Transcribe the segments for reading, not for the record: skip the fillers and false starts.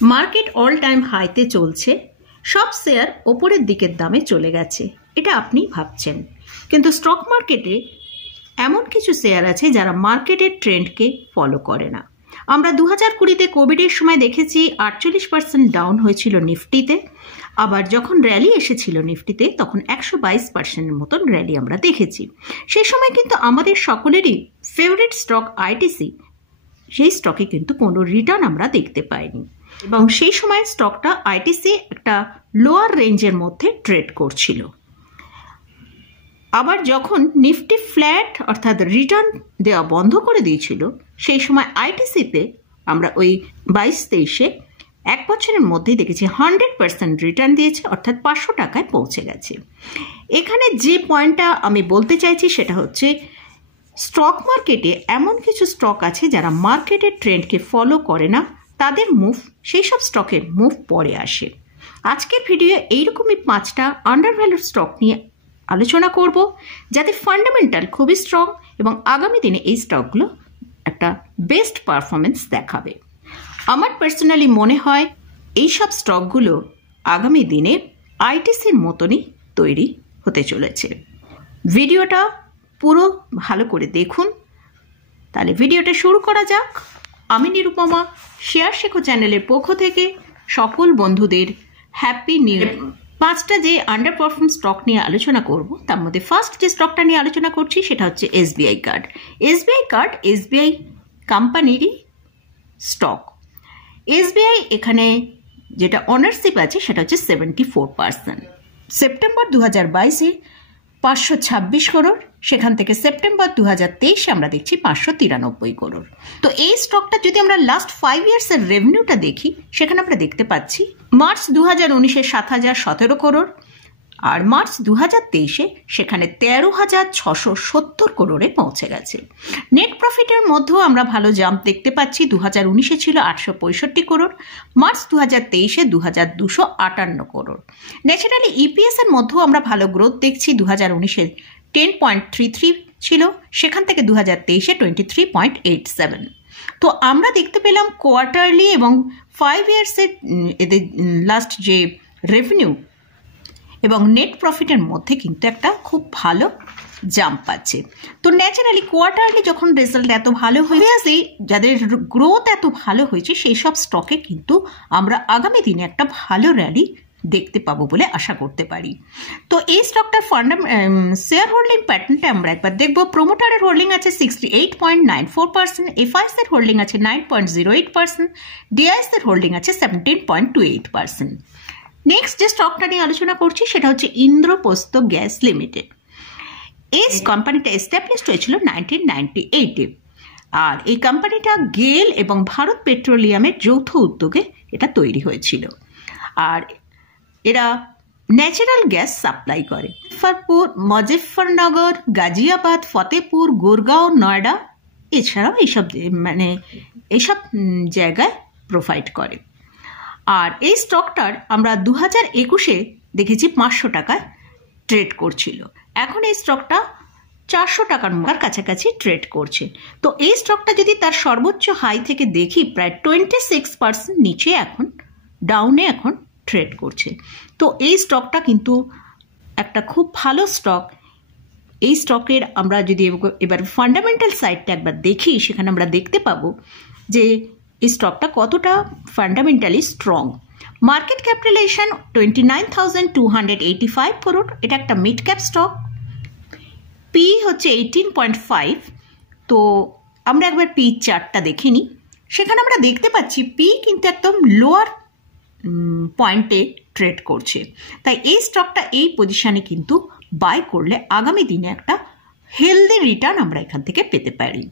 Market all time হাইতে চলছে, সব শেয়ার ওপরের দিকের দামে চলে গেছে, এটা আপনি ভাবছেন। কিন্তু স্টক মার্কেটে এমন কিছু শেয়ার আছে যারা মার্কেটের ট্রেন্ডকে ফলো করে না। আমরা 2020-তে কোভিডের সময় দেখেছি 48% ডাউন হয়েছিল নিফটিতে, আবার যখন র্যালি এসেছিল নিফটিতে তখন 122%-এর মতন র্যালি আমরা দেখেছি। সেই সময় কিন্তু আমাদের সকলেরই ফেভারিট স্টক আইটিসি, সেই স্টকে কিন্তু কোনো রিটার্ন আমরা দেখতে পাইনি এবং সেই সময় স্টকটা আইটিসি একটা লোয়ার রেঞ্জের মধ্যে ট্রেড করছিল। আবার যখন নিফটি ফ্ল্যাট অর্থাৎ রিটার্ন দেওয়া বন্ধ করে দিয়েছিল, সেই সময় আইটিসিতে আমরা ওই 22-23-এ এক বছরের মধ্যেই দেখেছি 100% রিটার্ন দিয়েছে, অর্থাৎ 500 টাকায় পৌঁছে গেছে। এখানে যে পয়েন্টটা আমি বলতে চাইছি সেটা হচ্ছে স্টক মার্কেটে এমন কিছু স্টক আছে যারা মার্কেটের ট্রেন্ডকে ফলো করে না, তাদের মুভ, সেই সব স্টকের মুভ পরে আসে। আজকের ভিডিও এইরকমই 5টা আন্ডারভ্যালুড স্টক নিয়ে আলোচনা করব যাদের ফান্ডামেন্টাল খুবই স্ট্রং এবং আগামী দিনে এই স্টকগুলো একটা বেস্ট পারফরমেন্স দেখাবে। আমার পার্সোনালি মনে হয় এই সব স্টকগুলো আগামী দিনে আইটিসির মতনই তৈরি হতে চলেছে। ভিডিওটা পুরো ভালো করে দেখুন। তাহলে ভিডিওটা শুরু করা যাক। আমি নিরুপমা, শেয়ার শেখো চ্যানেলের পক্ষ থেকে সকল বন্ধুদের হ্যাপি নিউ ইয়ার। 5টা যে আন্ডার পারফর্ম স্টক নিয়ে আলোচনা করব, তার মধ্যে ফার্স্ট যে স্টকটা নিয়ে আলোচনা করছি সেটা হচ্ছে SBI card. SBI card SBI কোম্পানিরই স্টক। এসবিআই এখানে যেটা অনারশিপ আছে সেটা হচ্ছে 74%। সেপ্টেম্বর 2022-এ 526 করোড়, সেখান থেকে সেপ্টেম্বর 2023-এ আমরা দেখছি 593 করোড়। তো এই স্টকটা যদি আমরা লাস্ট 5 ইয়ার্সের রেভিনিউটা দেখি, সেখানে আমরা দেখতে পাচ্ছি মার্চ 2019-এ 7,017 করোড়, আর মার্চ 2023-এ সেখানে 13,670 করোড়ে পৌঁছে গেছে। নেট প্রফিটের মধ্যেও আমরা ভালো জাম্প দেখতে পাচ্ছি। 2019-এ ছিল 865 করোড়, মার্চ 2023-এ 2,258 করোড়। ন্যাচারালি ইপিএস এর মধ্যেও আমরা ভালো গ্রোথ দেখছি। 2019-এ 10.33 ছিল, সেখান থেকে 2023-এ 23.87। তো আমরা দেখতে পেলাম কোয়ার্টারলি এবং 5 ইয়ার্সের এদের লাস্ট যে রেভিনিউ এবং নেট প্রফিটের মধ্যে কিন্তু একটা খুব ভালো জাম্প আছে। তো ন্যাচারালি কোয়ার্টারলি যখন রেজাল্ট এত ভালো হয়েছে, যাদের গ্রোথ এত ভালো হয়েছে, সেই সব স্টকে কিন্তু আমরা আগামী দিনে একটা ভালো র্যালি দেখতে পাবো বলে আশা করতে পারি। তো এই স্টকটার শেয়ার হোল্ডিং প্যাটার্নটা আমরা একবার দেখব। প্রোমোটারের হোল্ডিং আছে 68.94%, এফআইএস এর হোল্ডিং আছে 9.08%, ডিআইএস এর হোল্ডিং আছে 17.28%। নেক্সট যে স্টকটা নিয়ে আলোচনা করছি সেটা হচ্ছে ইন্দ্রপ্রস্থ গ্যাস লিমিটেড। এই কোম্পানিটা এস্টাবলিশড হয়েছিল 1998-এ, আর এই কোম্পানিটা গেল এবং ভারত পেট্রোলিয়ামের যৌথ উদ্যোগে এটা তৈরি হয়েছিল। আর এরা ন্যাচারাল গ্যাস সাপ্লাই করে মুজফ্ফরনগর, গাজিয়াবাদ, ফতেপুর, গুরগাঁও, নয়ডা, এছাড়াও এইসব জায়গায় প্রোভাইড করে। আর এই স্টকটার আমরা 2021-এ দেখেছি 500 টাকায় ট্রেড করছিল, এখন এই স্টকটা 400 টাকার কাছাকাছি ট্রেড করছে। তো এই স্টকটা যদি তার সর্বোচ্চ হাই থেকে দেখি, প্রায় 26% নিচে এখন ডাউনে এখন ট্রেড করছে। তো এই স্টকটা কিন্তু একটা খুব ভালো স্টক। এই স্টকের আমরা যদি এবার ফান্ডামেন্টাল সাইডটা একবার দেখি, সেখানে আমরা দেখতে পাবো যে এই স্টকটা কতটা fundamentally strong. Market capitalisation 29,285 crore, এটা একটা মিড ক্যাপ স্টক। পি হচ্ছে 18.5। তো আমরা একবার পি চার্টটা দেখে নিই, সেখানে আমরা দেখতে পাচ্ছি পি কিন্তু একদম লোয়ার পয়েন্টে ট্রেড করছে। তাই এই স্টকটা এই পজিশনে কিন্তু বাই করলে আগামী দিনে একটা হেলদি রিটার্ন আমরা এখান থেকে পেতে পারি।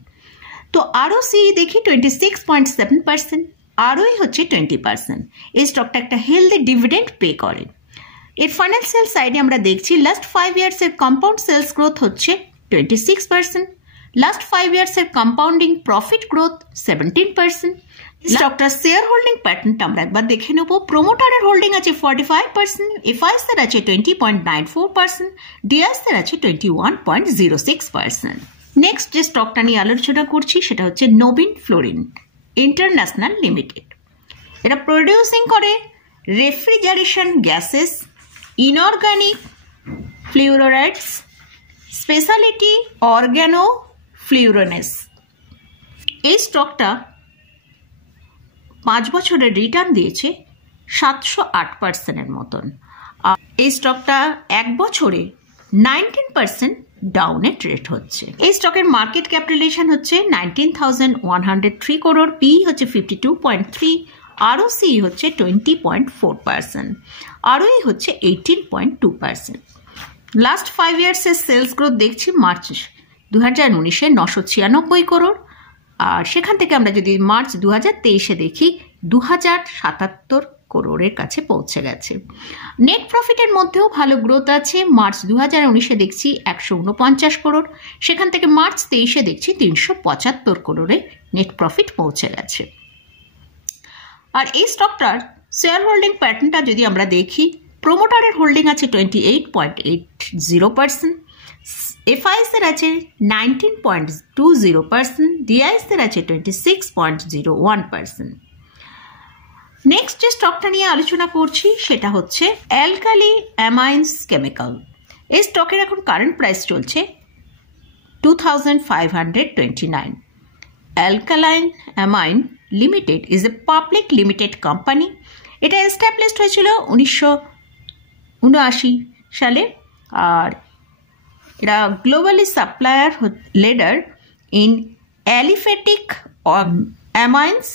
তো আরওসি দেখি 26.7%, আরওই হচ্ছে 20%। এই স্টকটা একটা হেলদি ডিভিডেন্ড পে করে। এর ফাইন্যান্সিয়াল সাইডে আমরা দেখছি লাস্ট 5 ইয়ার্সের কম্পাউন্ড সেলস গ্রোথ হচ্ছে 26%, লাস্ট 5 ইয়ার্সের কম্পাউন্ডিং প্রফিট গ্রোথ 17%। স্টকটার শেয়ার হোল্ডিং প্যাটার্নটা আমরা একবার দেখে নেব। প্রোমোটারের হোল্ডিং আছে 45%, এফআইএস এর আছে 20.94%, ডিআইএস এর আছে 21.06%। নেক্সট যে স্টকটা নিয়ে আলোচনা করছি সেটা হচ্ছে নবীন ফ্লোরিন ইন্টারন্যাশনাল লিমিটেড। এরা প্রডিউসিং করে রেফ্রিজারেশন গ্যাসেস, ইনঅর্গানিক ফ্লুওরাইডস, স্পেশালিটি অর্গ্যানো ফ্লুওরেনেস। এই স্টকটা 5 বছরের রিটার্ন দিয়েছে 708% মতন। আর এই স্টকটা 1 বছরে 19% ডাউনে ট্রেড হচ্ছে। এই স্টকের মার্কেট ক্যাপিটালাইজেশন হচ্ছে 19,103 করোড়, পি হচ্ছে 52.3, আরওসি হচ্ছে 20.4%, আরওই হচ্ছে 18.2%। লাস্ট 5 ইয়ার্সের সেলস গ্রোথ দেখছি মার্চ 2019-এ 996 করোড়, আর সেখান থেকে আমরা যদি মার্চ 2023-এ দেখি 2077 করোড়ের কাছে পৌঁছে গেছে। নেট প্রফিটের মধ্যেও ভালো গ্রোথ আছে। মার্চ 2019-এ দেখছি 149 করোড়, সেখান থেকে মার্চ 23-এ দেখছি 375 করোড়ে নেট প্রফিট পৌঁছে গেছে। আর এই স্টকটার শেয়ার হোল্ডিং প্যাটার্নটা যদি আমরা দেখি, প্রোমোটারের হোল্ডিং আছে 28.80%, এফআইএসের আছে 19.20%, ডিআইএসের আছে 26.01%। নেক্সট যে স্টকটা নিয়ে আলোচনা করছি সেটা হচ্ছে অ্যালকালি অ্যামাইন্স কেমিক্যাল। এই স্টকের এখন কারেন্ট প্রাইস চলছে 2529। Alkaline amine limited is a public limited company. এটা এস্টাবলিশড হয়েছিল 1979 সালে, আর এরা globally supplier leader in aliphatic amines,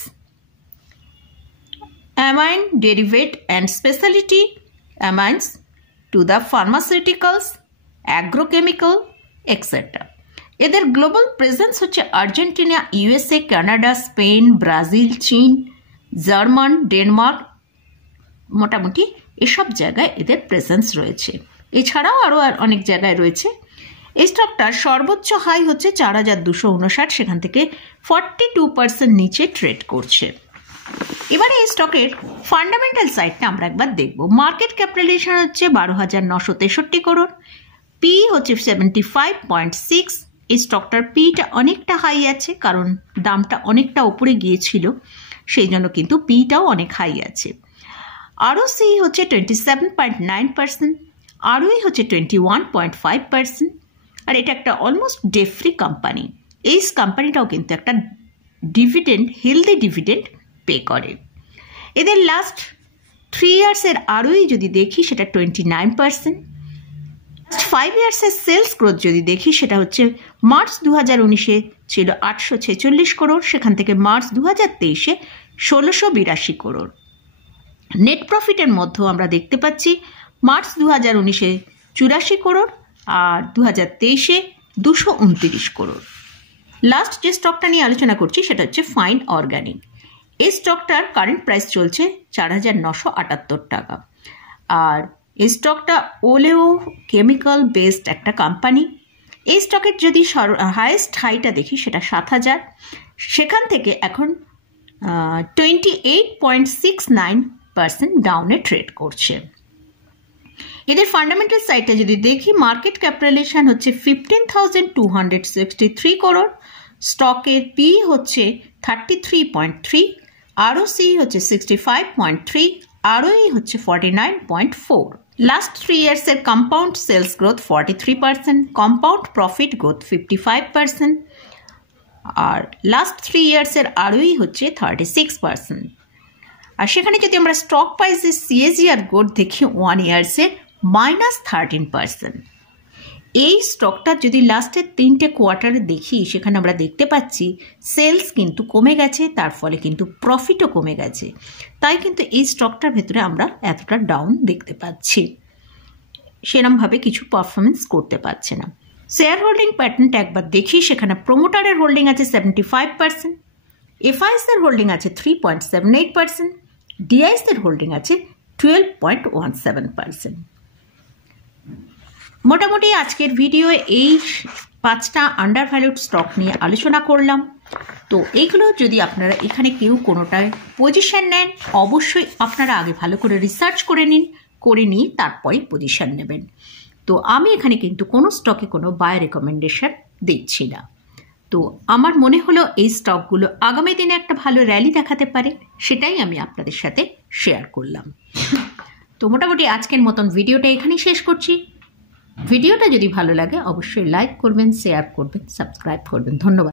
amine derivative and specialty amines to the pharmaceuticals, agrochemical, etc. এদের গ্লোবাল প্রেজেন্স হচ্ছে Argentina, USA, Canada, Spain, Brazil, চীন, German, Denmark, মোটামুটি এসব জায়গায় এদের প্রেজেন্স রয়েছে। এছাড়াও আরও অনেক জায়গায় রয়েছে। এই স্টকটার সর্বোচ্চ হাই হচ্ছে 4259, সেখান থেকে 42% নিচে ট্রেড করছে। এবারে এই স্টকের ফান্ডামেন্টাল সাইডটা আমরা একবার দেখব। মার্কেট ক্যাপিটালাইজেশন হচ্ছে 12,963 করোড়, পি হচ্ছে 75.6। এই স্টকটার পিটা অনেকটা হাই আছে, কারণ দামটা অনেকটা উপরে গিয়েছিল, সেই জন্য কিন্তু পিটাও অনেক হাই আছে। আরওসি হচ্ছে 27.9%, আরওই হচ্ছে 21.5%, আর এটা একটা অলমোস্ট ডেট ফ্রি কোম্পানি। এই কোম্পানিটাও কিন্তু একটা ডিভিডেন্ড, হেলদি ডিভিডেন্ড পে করে। এদের লাস্ট 3 ইয়ার্সের আরওই যদি দেখি সেটা 29%। 5 ইয়ার্সের সেলস গ্রোথ যদি দেখি সেটা হচ্ছে মার্চ 2019-এ ছিল 846 করোড়, সেখান থেকে মার্চ 2023-এ 1682 করোড়। নেট প্রফিটের মধ্যেও আমরা দেখতে পাচ্ছি মার্চ 2019-এ 84 করোড়, আর 2023-এ 229 করোড়। লাস্ট যে স্টকটা নিয়ে আলোচনা করছি সেটা হচ্ছে ফাইন অর্গানিক। এই স্টকটার কারেন্ট প্রাইস চলছে 4,978 টাকা, আর এই স্টকটা ওলেও কেমিক্যাল বেসড একটা কোম্পানি। এই স্টকের যদি হাইয়েস্ট হাইটা দেখি সেটা 7,000, সেখান থেকে এখন 28.69% ডাউনে ট্রেড করছে। এদের ফান্ডামেন্টাল সাইডটা যদি দেখি, মার্কেট ক্যাপিটালাইজেশন হচ্ছে 15,263 করোড়, স্টকের পি হচ্ছে 33.3, আরওসি হচ্ছে 65.3, আরওই হচ্ছে 49.4। লাস্ট 3 ইয়ার্সের compound sales growth 43%, compound profit growth 55%, আর লাস্ট 3 ইয়ার্সের আরওই হচ্ছে 36%। আর সেখানে যদি আমরা স্টক প্রাইসের সিএজিআর গ্রোথ দেখি 1 ইয়ার্সের -13%। এই স্টকটা যদি লাস্টের 3টে কোয়ার্টারে দেখি, সেখানে আমরা দেখতে পাচ্ছি সেলস কিন্তু কমে গেছে, তার ফলে কিন্তু প্রফিটও কমে গেছে, তাই কিন্তু এই স্টকটার ভেতরে আমরা এতটা ডাউন দেখতে পাচ্ছি, সেরমভাবে কিছু পারফরমেন্স করতে পারছে না। শেয়ার হোল্ডিং প্যাটার্নটা একবার দেখি, সেখানে প্রোমোটারের হোল্ডিং আছে 75%, এফআইএসের হোল্ডিং আছে 3.78%, ডিআইএসের হোল্ডিং আছে 12.17%। মোটামুটি আজকের ভিডিওয়ে এই 5টা আন্ডার ভ্যালুড স্টক নিয়ে আলোচনা করলাম। তো এইগুলো যদি আপনারা এখানে কেউ কোনোটায় পজিশন নেন, অবশ্যই আপনারা আগে ভালো করে রিসার্চ করে নিয়ে তারপরে পজিশন নেবেন। তো আমি এখানে কিন্তু কোনো স্টকে কোনো বাই রেকমেন্ডেশন দিচ্ছি না। তো আমার মনে হলো এই স্টকগুলো আগামী দিনে একটা ভালো র্যালি দেখাতে পারে, সেটাই আমি আপনাদের সাথে শেয়ার করলাম। তো মোটামুটি আজকের মতন ভিডিওটা এখানেই শেষ করছি। ভিডিওটা যদি ভালো লাগে অবশ্যই লাইক করবেন, শেয়ার করবেন, সাবস্ক্রাইব করবেন। ধন্যবাদ।